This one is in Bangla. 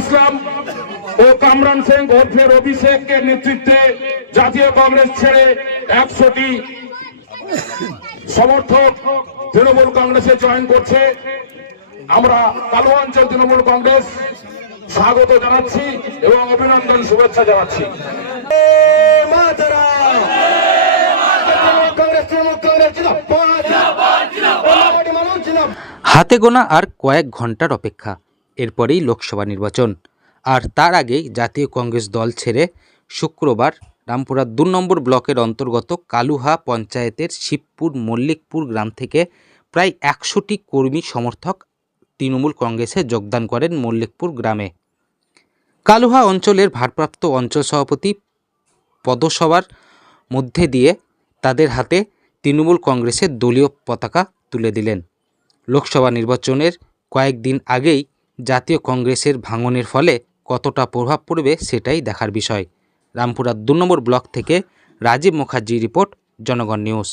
ইসলাম ও কামরান সিং ওরফে অভিষেকের নেতৃত্বে জাতীয় কংগ্রেস ছেড়ে 100টি সমর্থক তৃণমূল কংগ্রেসে জয়েন করছে। আমরা কালুয়া অঞ্চল তৃণমূল কংগ্রেস স্বাগত জানাচ্ছি এবং অভিনন্দন শুভেচ্ছা জানাচ্ছি। হাতে গোনা আর কয়েক ঘন্টার অপেক্ষা, এরপরেই লোকসভা নির্বাচন। আর তার আগেই জাতীয় কংগ্রেস দল ছেড়ে শুক্রবার রামপুরা 2 নম্বর ব্লকের অন্তর্গত কালুহা পঞ্চায়েতের শিবপুর মল্লিকপুর গ্রাম থেকে প্রায় 100টি কর্মী সমর্থক তৃণমূল কংগ্রেসে যোগদান করেন মল্লিকপুর গ্রামে। কালুহা অঞ্চলের ভারপ্রাপ্ত অঞ্চল সভাপতি পদসভার মধ্যে দিয়ে তাদের হাতে তৃণমূল কংগ্রেসের দলীয় পতাকা তুলে দিলেন। লোকসভা নির্বাচনের কয়েকদিন আগেই জাতীয় কংগ্রেসের ভাঙনের ফলে কতটা প্রভাব পড়বে সেটাই দেখার বিষয়। রামপুরা 2 নম্বর ব্লক থেকে রাজীব মুখার্জি রিপোর্ট, জনগণ নিউজ।